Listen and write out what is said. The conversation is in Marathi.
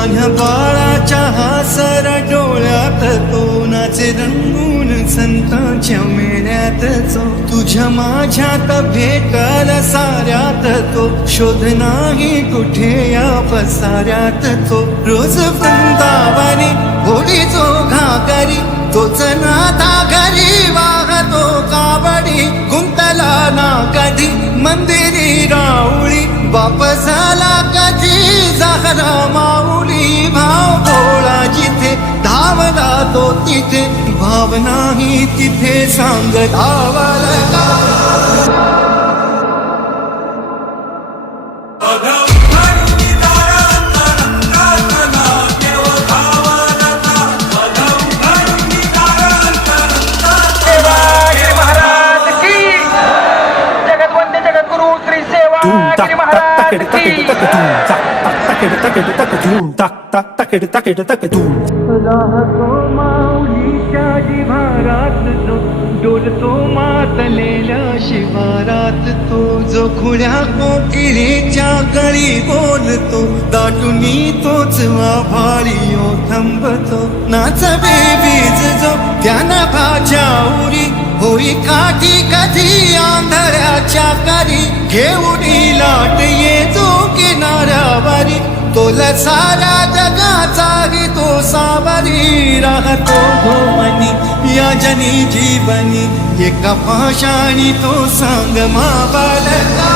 लान्ह्या बाळाच्या हासर डोळ्यात तो नाचे रंगून संतांच्या मेळ्यात चो तुझ्या माझ्यात भेटल साऱ्यात तो. शोध नाही कुठे या पसाऱ्यात तो. रोज वृंदावनी होळी जो घाकरी तोच नाथा घरी वाहतो काबडी गुंतला ना कधी मंदिरी राऊळी बाप झाला कधी झाला तिथे भावनाही तिथे सांग धावला माऊलीच्या जिव्हारात जो डोलतो मातलेल्या शिवारात तो जो खुळ्या कोकिळीच्या गळी बोलतो दाटुनी तोच आभाळी ओ थांबतो नाच बेबीज जो त्याना भाज्या उरी होई काठी कधी आंधळ्याच्या करी घेऊन लाट ये जो किनाऱ्यावरी तोला साऱ्या जगाचाही तो सावरी. राहतो भोवनी या जनी जीवनी. एका पाषाणी तो सांग मा बालका